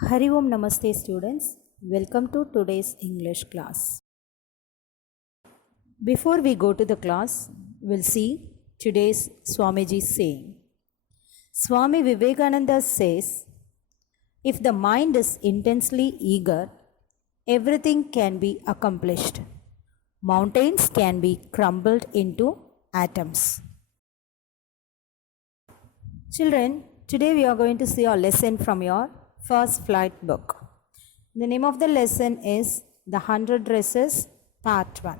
Hari Om Namaste students, welcome to today's English class. Before we go to the class, we'll see today's Swamiji saying. Swami Vivekananda says, if the mind is intensely eager, everything can be accomplished. Mountains can be crumbled into atoms. Children, today we are going to see a lesson from your first flight book. The name of the lesson is The 100 Dresses, Part 1.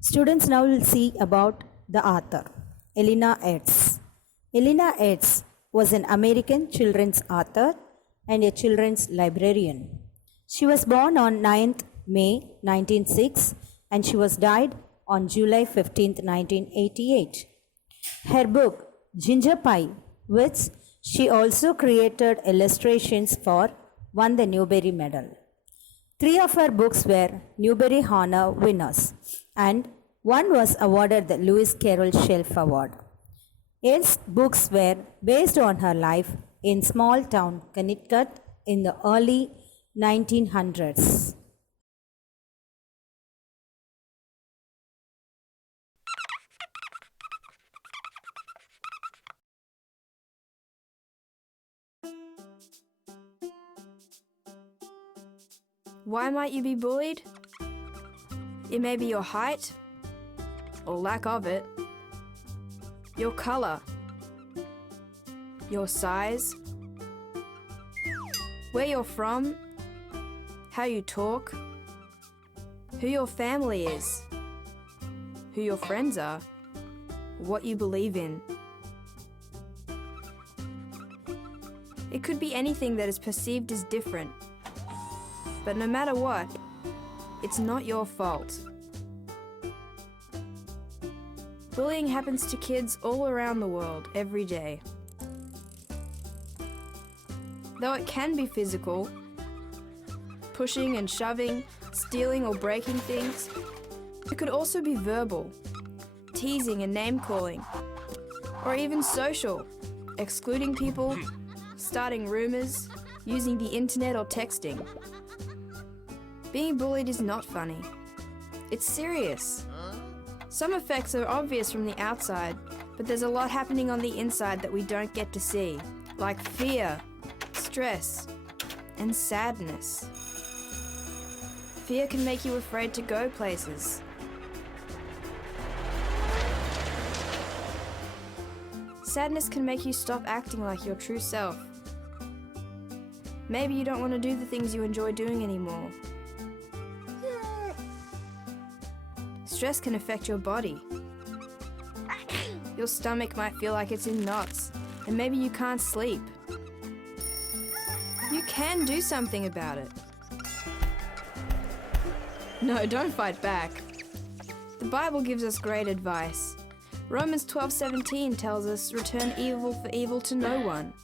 Students now will see about the author, Elena Etz. Elena Etz was an American children's author and a children's librarian. She was born on 9th May 1906 and she was died on July 15th, 1988. Her book, Ginger Pie, which she also created illustrations for, won the Newbery Medal. 3 of her books were Newbery Honor winners, and one was awarded the Lewis Carroll Shelf Award. Ed's books were based on her life in small town Connecticut in the early 1900s. Why might you be bullied? It may be your height, or lack of it, your color, your size, where you're from, how you talk, who your family is, who your friends are, what you believe in. It could be anything that is perceived as different. But no matter what, it's not your fault. Bullying happens to kids all around the world every day. Though it can be physical, pushing and shoving, stealing or breaking things, it could also be verbal, teasing and name-calling, or even social, excluding people, starting rumors, using the internet or texting. Being bullied is not funny. It's serious. Some effects are obvious from the outside, but there's a lot happening on the inside that we don't get to see, like fear, stress, and sadness. Fear can make you afraid to go places. Sadness can make you stop acting like your true self. Maybe you don't want to do the things you enjoy doing anymore. Stress can affect your body. Your stomach might feel like it's in knots, and maybe you can't sleep. You can do something about it. No, don't fight back. The Bible gives us great advice. Romans 12:17 tells us, return evil for evil to no one.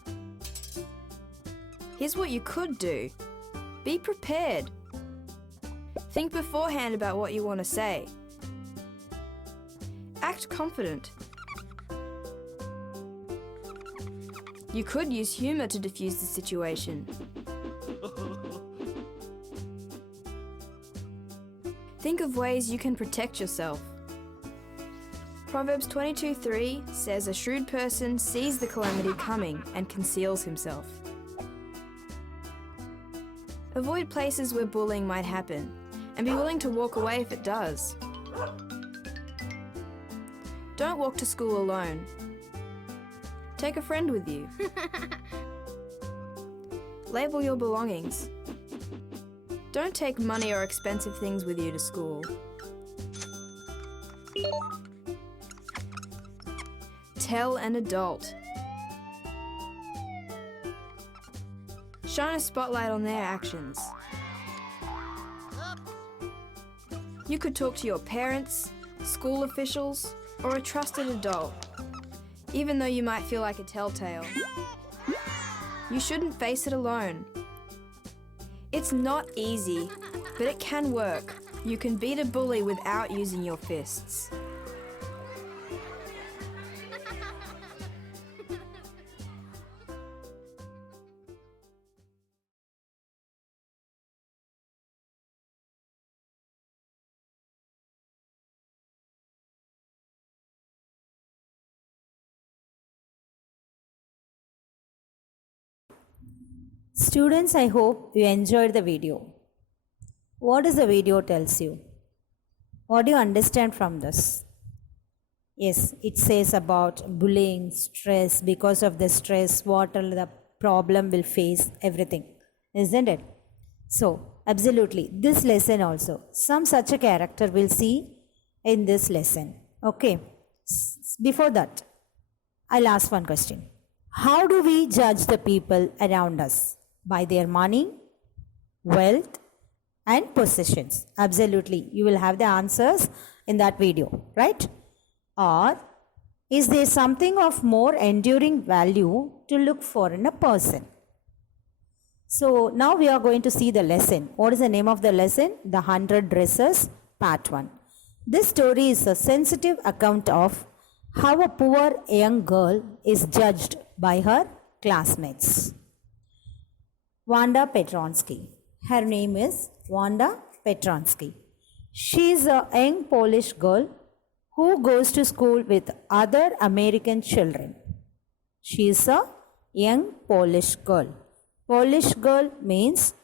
Here's what you could do. Be prepared. Think beforehand about what you want to say. Act confident. You could use humor to diffuse the situation. Think of ways you can protect yourself. Proverbs 22:3 says a shrewd person sees the calamity coming and conceals himself. Avoid places where bullying might happen, and be willing to walk away if it does. Don't walk to school alone. Take a friend with you. Label your belongings. Don't take money or expensive things with you to school. Tell an adult. Shine a spotlight on their actions. You could talk to your parents, school officials, or a trusted adult, even though you might feel like a telltale. You shouldn't face it alone. It's not easy, but it can work. You can beat a bully without using your fists. Students, I hope you enjoyed the video. What does the video tells you? What do you understand from this? Yes, it says about bullying, stress, because of the stress, what all the problem will face, everything, isn't it? So, absolutely, this lesson also, some such a character we'll see in this lesson. Okay, before that, I'll ask one question. How do we judge the people around us? By their money, wealth, and possessions. Absolutely, you will have the answers in that video, right? Or is there something of more enduring value to look for in a person? So now we are going to see the lesson. What is the name of the lesson? The 100 Dresses, Part 1. This story is a sensitive account of how a poor young girl is judged by her classmates. Wanda Petronsky. Her name is Wanda Petronsky. She is a young Polish girl who goes to school with other American children. She is a young Polish girl. Polish girl means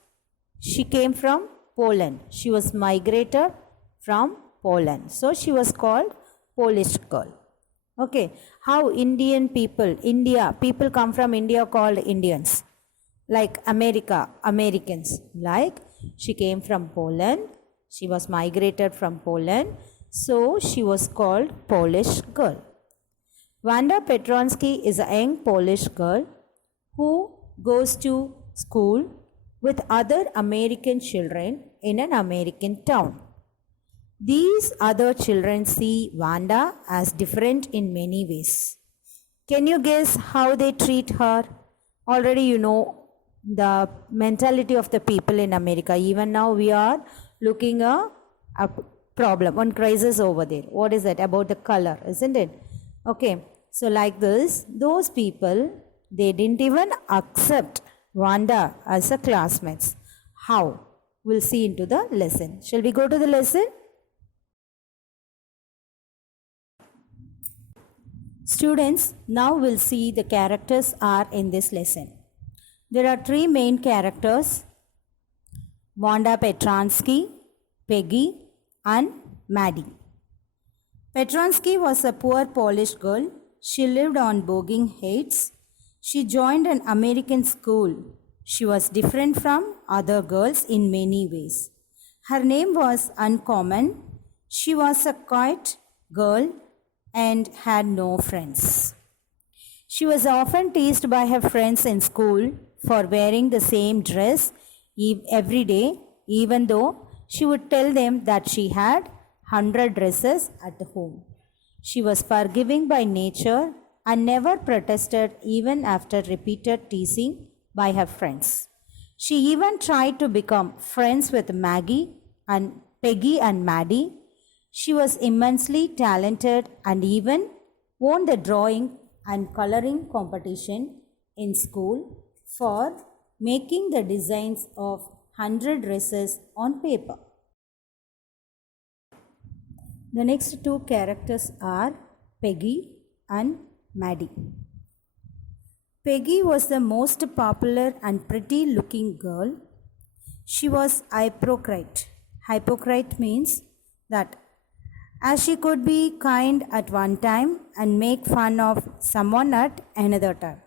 she came from Poland. She was migrated from Poland. So she was called Polish girl. Okay. How Indian people, people come from India called Indians. Like America, Americans. Like she came from Poland. She was migrated from Poland. So she was called Polish girl. Wanda Petronsky is a young Polish girl who goes to school with other American children in an American town. These other children see Wanda as different in many ways. Can you guess how they treat her? Already you know the mentality of the people in America. Even now we are looking a problem, one crisis over there. What is that? About the color, isn't it? Okay, so like this, those people, they didn't even accept Wanda as a classmates. How? We'll see into the lesson. Shall we go to the lesson? Students, now we'll see the characters are in this lesson. There are three main characters: Wanda Petronsky, Peggy, and Maddie. Petronsky was a poor Polish girl. She lived on Bogging Heights. She joined an American school. She was different from other girls in many ways. Her name was uncommon. She was a quiet girl and had no friends. She was often teased by her friends in school for wearing the same dress every day, even though she would tell them that she had 100 dresses at home. She was forgiving by nature and never protested even after repeated teasing by her friends. She even tried to become friends with Peggy and Maddie. She was immensely talented and even won the drawing and coloring competition in school for making the designs of 100 dresses on paper. The next two characters are Peggy and Maddie. Peggy was the most popular and pretty looking girl. She was hypocrite. Hypocrite means that as she could be kind at one time and make fun of someone at another time.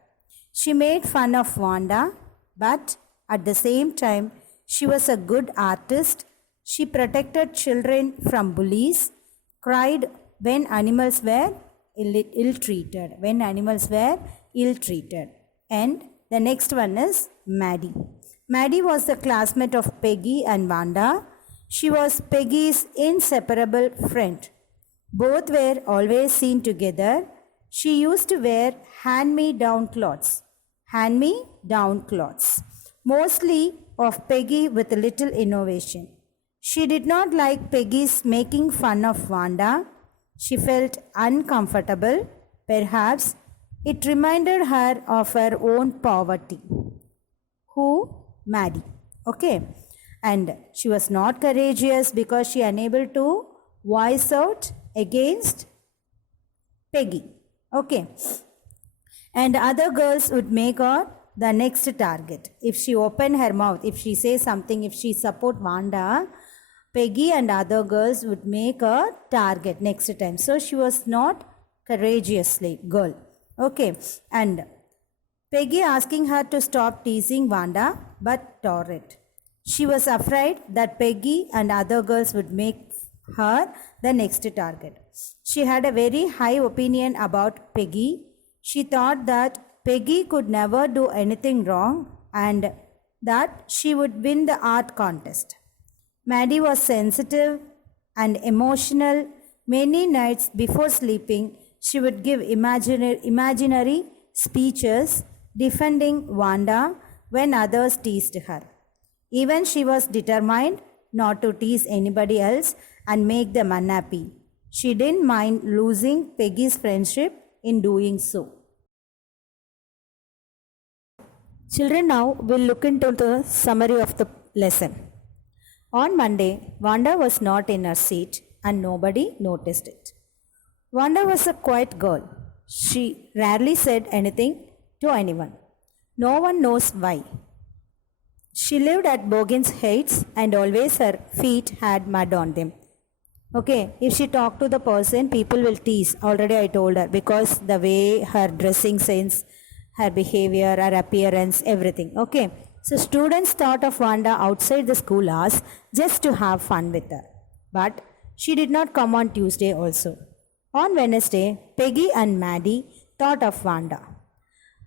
She made fun of Wanda, but at the same time, she was a good artist. She protected children from bullies, cried when animals were ill-treated. And the next one is Maddie. Maddie was the classmate of Peggy and Wanda. She was Peggy's inseparable friend. Both were always seen together. She used to wear hand-me-down clothes. Mostly of Peggy with a little innovation. She did not like Peggy's making fun of Wanda. She felt uncomfortable. Perhaps it reminded her of her own poverty. Who? Maddie. Okay. And she was not courageous because she unable to voice out against Peggy. Okay. And other girls would make her the next target. If she open her mouth, if she say something, if she support Wanda, Peggy and other girls would make a target next time. So she was not courageously girl. Okay, and Peggy asking her to stop teasing Wanda, but tore it. She was afraid that Peggy and other girls would make her the next target. She had a very high opinion about Peggy. She thought that Peggy could never do anything wrong and that she would win the art contest. Maddie was sensitive and emotional. Many nights before sleeping, she would give imaginary speeches defending Wanda when others teased her. Even she was determined not to tease anybody else and make them unhappy. She didn't mind losing Peggy's friendship in doing so. Children, now will look into the summary of the lesson. On Monday, Wanda was not in her seat and nobody noticed it. Wanda was a quiet girl. She rarely said anything to anyone. No one knows why. She lived at Bogin's Heights and always her feet had mud on them. Okay, if she talked to the person, people will tease. Already I told her, because the way her dressing sense, her behavior, her appearance, everything. Okay, so students thought of Wanda outside the school hours just to have fun with her. But she did not come on Tuesday also. On Wednesday, Peggy and Maddie thought of Wanda.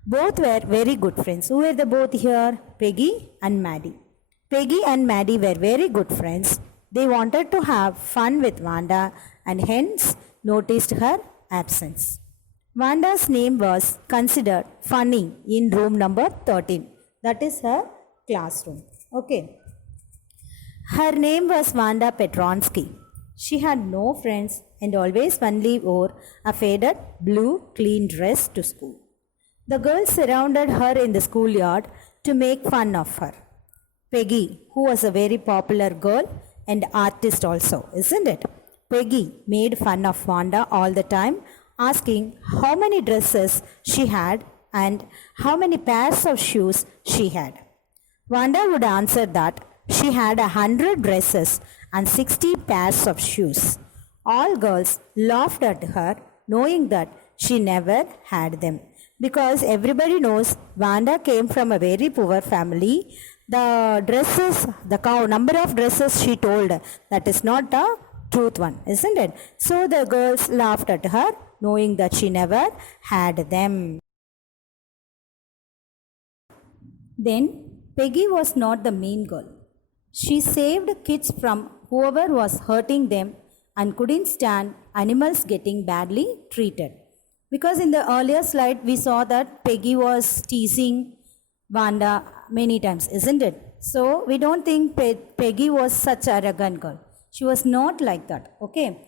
Both were very good friends. Who were the both here? Peggy and Maddie. Peggy and Maddie were very good friends. They wanted to have fun with Wanda and hence noticed her absence. Wanda's name was considered funny in room number 13. That is her classroom. Okay. Her name was Wanda Petronsky. She had no friends and always only wore a faded blue clean dress to school. The girls surrounded her in the schoolyard to make fun of her. Peggy, who was a very popular girl and artist also, isn't it? Peggy made fun of Wanda all the time, asking how many dresses she had and how many pairs of shoes she had. Wanda would answer that she had 100 dresses and 60 pairs of shoes. All girls laughed at her, knowing that she never had them. Because everybody knows Wanda came from a very poor family. The dresses, number of dresses she told, that is not a truth one, isn't it? So the girls laughed at her, knowing that she never had them. Then Peggy was not the mean girl. She saved kids from whoever was hurting them and couldn't stand animals getting badly treated. Because in the earlier slide, we saw that Peggy was teasing Wanda many times, isn't it? So we don't think Peggy was such an arrogant girl. She was not like that, okay?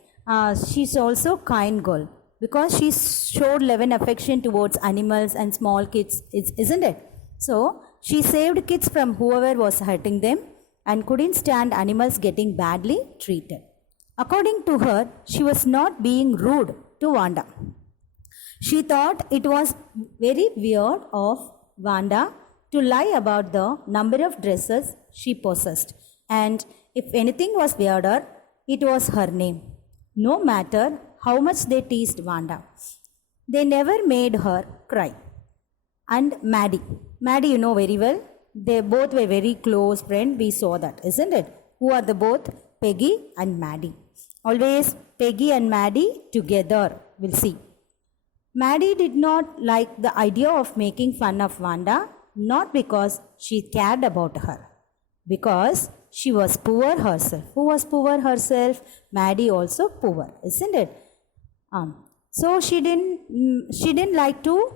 She's also kind girl because she showed love and affection towards animals and small kids, isn't it? So she saved kids from whoever was hurting them and couldn't stand animals getting badly treated. According to her, she was not being rude to Wanda. She thought it was very weird of Wanda to lie about the number of dresses she possessed. And if anything was weirder, it was her name. No matter how much they teased Wanda, they never made her cry. And Maddie, you know very well, they both were very close friends. We saw that, isn't it? Who are the both? Peggy and Maddie. Always Peggy and Maddie together, we'll see. Maddie did not like the idea of making fun of Wanda, not because she cared about her, because she was poor herself. Who was poor herself? Maddie also poor, isn't it? So she didn't like to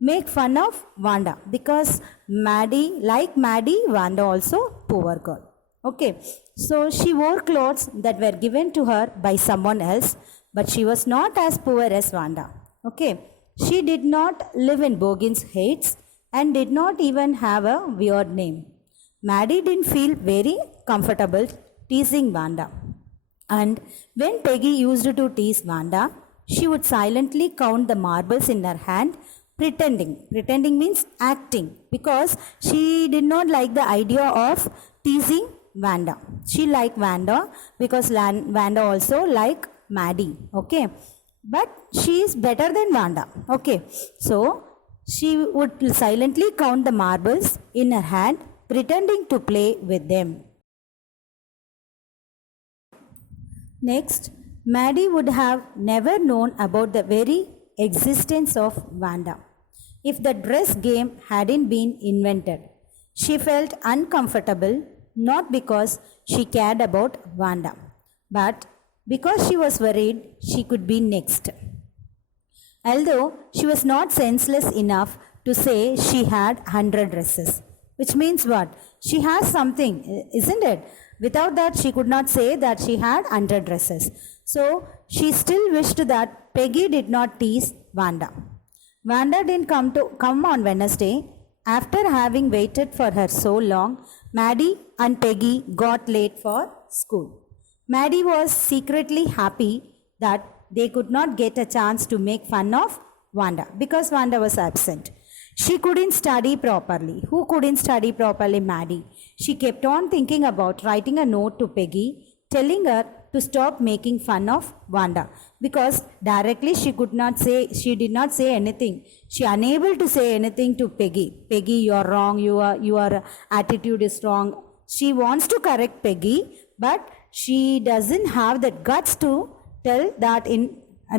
make fun of Wanda because Maddie, Wanda also poor girl. Okay, so she wore clothes that were given to her by someone else, but she was not as poor as Wanda. Okay, she did not live in Bogin's Heights and did not even have a weird name. Maddie didn't feel very comfortable teasing Wanda. And when Peggy used to tease Wanda, she would silently count the marbles in her hand, pretending. Pretending means acting, because she did not like the idea of teasing Vanda. She liked Vanda because Vanda also like Maddie. Okay, but she is better than Vanda. Okay, so she would silently count the marbles in her hand, pretending to play with them. Next, Maddie would have never known about the very existence of Vanda if the dress game hadn't been invented. She felt uncomfortable not because she cared about Vanda, but because she was worried she could be next. Although she was not senseless enough to say she had 100 dresses, which means what? She has something, isn't it? Without that, she could not say that she had 100 dresses. So she still wished that Peggy did not tease Vanda. Vanda didn't come on Wednesday. After having waited for her so long, Maddie and Peggy got late for school. Maddie was secretly happy that they could not get a chance to make fun of Vanda because Vanda was absent. She couldn't study properly. Who couldn't study properly? Maddie. She kept on thinking about writing a note to Peggy, telling her to stop making fun of Vanda, because directly she did not say anything. She unable to say anything to Peggy. Peggy, you are wrong. Your attitude is wrong. She wants to correct Peggy, but she doesn't have the guts to tell that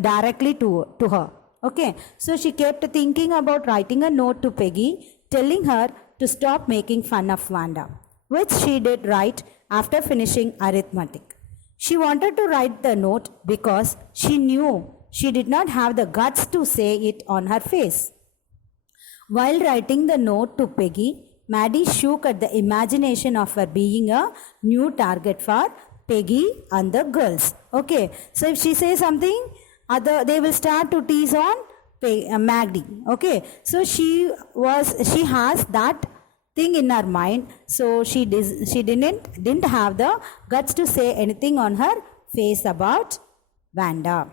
directly to her. Okay, so she kept thinking about writing a note to Peggy, telling her to stop making fun of Vanda, which she did right after finishing arithmetic. She wanted to write the note because she knew she did not have the guts to say it on her face. While writing the note to Peggy, Maddie shook at the imagination of her being a new target for Peggy and the girls. Okay, so if she says something, they will start to tease on Maggie. Okay, so she has that thing in her mind, so she didn't have the guts to say anything on her face about Vanda.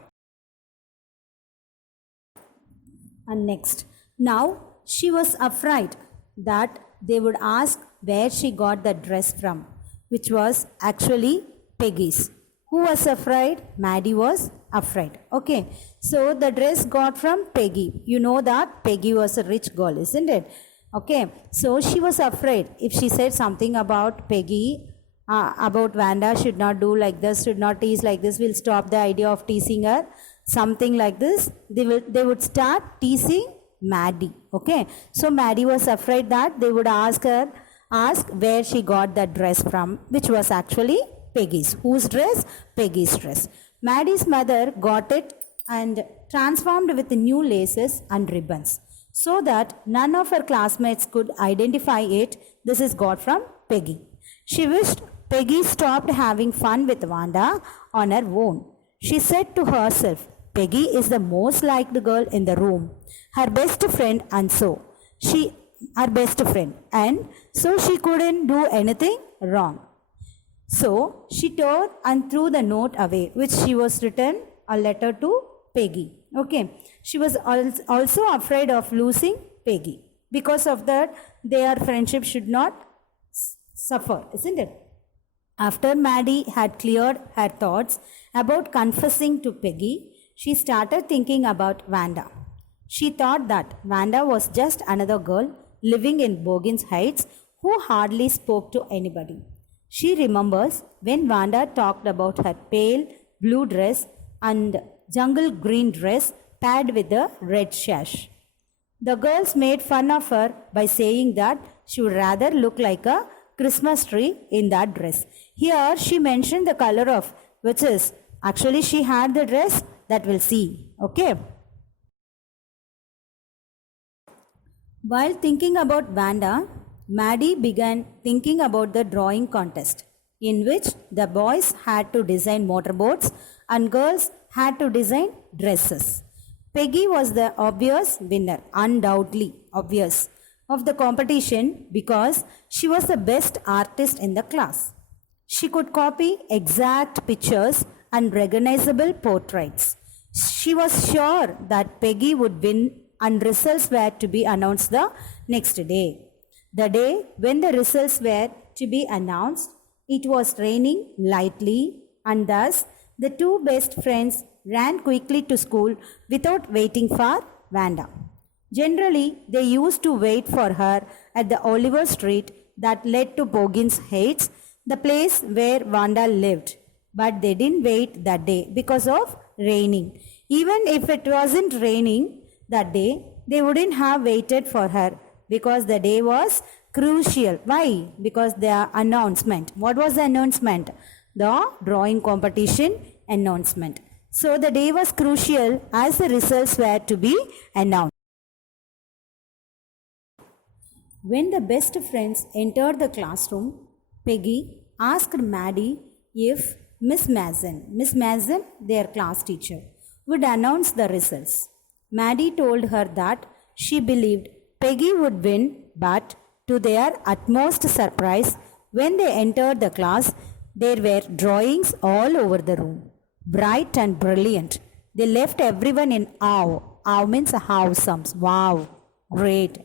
And next, now she was afraid that they would ask where she got the dress from, which was actually Peggy's. Who was afraid? Maddie was afraid. Okay, so the dress got from Peggy. You know that Peggy was a rich girl, isn't it? Okay, so she was afraid if she said something about Peggy, about Vanda should not do like this, should not tease like this, we'll stop the idea of teasing her, something like this, they would start teasing Maddie. Okay, so Maddie was afraid that they would ask where she got that dress from, which was actually Peggy's. Whose dress? Peggy's dress. Maddie's mother got it and transformed with new laces and ribbons so that none of her classmates could identify it. This is got from Peggy. She wished Peggy stopped having fun with Vanda on her own. She said to herself, Peggy is the most liked girl in the room, her best friend, and so she couldn't do anything wrong. So she tore and threw the note away, which she was written a letter to Peggy. Okay, she was also afraid of losing Peggy. Because of that, their friendship should not suffer, isn't it? After Maddie had cleared her thoughts about confessing to Peggy, she started thinking about Vanda. She thought that Vanda was just another girl living in Bogans Heights who hardly spoke to anybody. She remembers when Vanda talked about her pale blue dress and jungle green dress paired with a red sash. The girls made fun of her by saying that she would rather look like a Christmas tree in that dress. Here she mentioned the color of, which is actually she had the dress that we'll see. Okay. While thinking about Vanda, Maddie began thinking about the drawing contest, in which the boys had to design motorboats and girls had to design dresses. Peggy was the obvious winner, undoubtedly obvious, of the competition because she was the best artist in the class. She could copy exact pictures and recognizable portraits. She was sure that Peggy would win and results were to be announced the next day. The day when the results were to be announced, it was raining lightly, and thus the two best friends ran quickly to school without waiting for Vanda. Generally, they used to wait for her at the Oliver Street that led to Boggins Heights, the place where Vanda lived. But they didn't wait that day because of raining. Even if it wasn't raining that day, they wouldn't have waited for her because the day was crucial. Why? Because the announcement. What was the announcement? The drawing competition announcement. So the day was crucial as the results were to be announced. When the best friends entered the classroom, Peggy asked Maddie if Miss Mason, their class teacher, would announce the results. Maddie told her that she believed Peggy would win, but to their utmost surprise, when they entered the class, there were drawings all over the room, bright and brilliant. They left everyone in awe. Awe means awesome. Wow, great,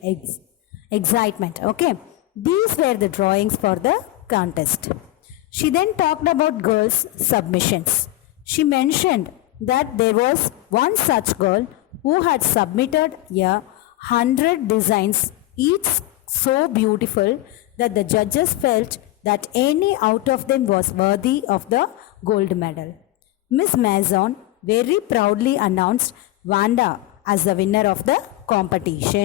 excitement. Okay, these were the drawings for the contest. She then talked about girls' submissions. She mentioned that there was one such girl who had submitted 100 designs, each so beautiful that the judges felt that any out of them was worthy of the gold medal. Miss Mason very proudly announced Vanda as the winner of the competition.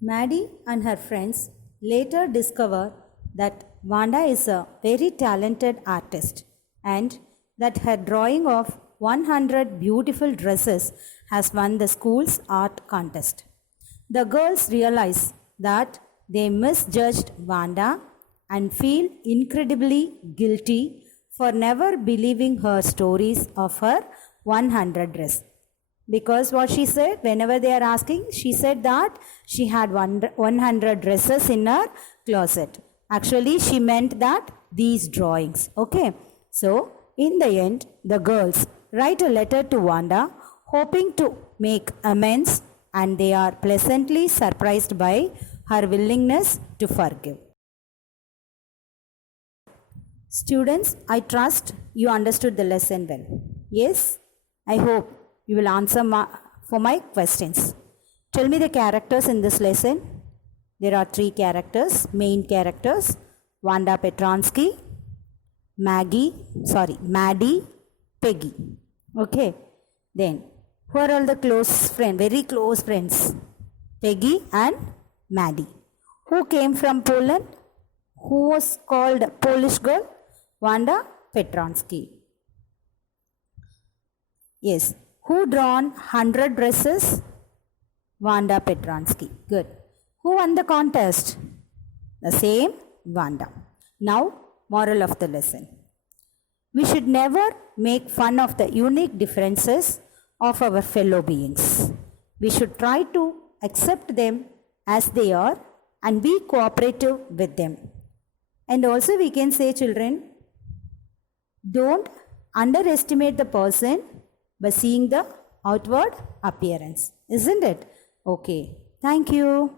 Maddie and her friends later discover that Vanda is a very talented artist and that her drawing of 100 beautiful dresses has won the school's art contest. The girls realize that they misjudged Vanda and feel incredibly guilty for never believing her stories of her 100 dress. Because what she said, whenever they are asking, she said that she had 100 dresses in her closet. Actually, she meant that these drawings. Okay. So, in the end, the girls write a letter to Vanda hoping to make amends, and they are pleasantly surprised by her willingness to forgive. Students, I trust you understood the lesson well. Yes, I hope you will answer for my questions. Tell me the characters in this lesson. There are 3 characters, main characters: Vanda Petronsky, Maddie, Peggy. Okay. Then, who are all the close friends, very close friends? Peggy and Maddie. Who came from Poland? Who was called Polish girl? Vanda Petronsky. Yes. Who drawn 100 dresses? Vanda Petronsky. Good. Who won the contest? The same Vanda. Now, moral of the lesson. We should never make fun of the unique differences of our fellow beings. We should try to accept them as they are and be cooperative with them. And also we can say, children, don't underestimate the person by seeing the outward appearance. Isn't it? Okay. Thank you.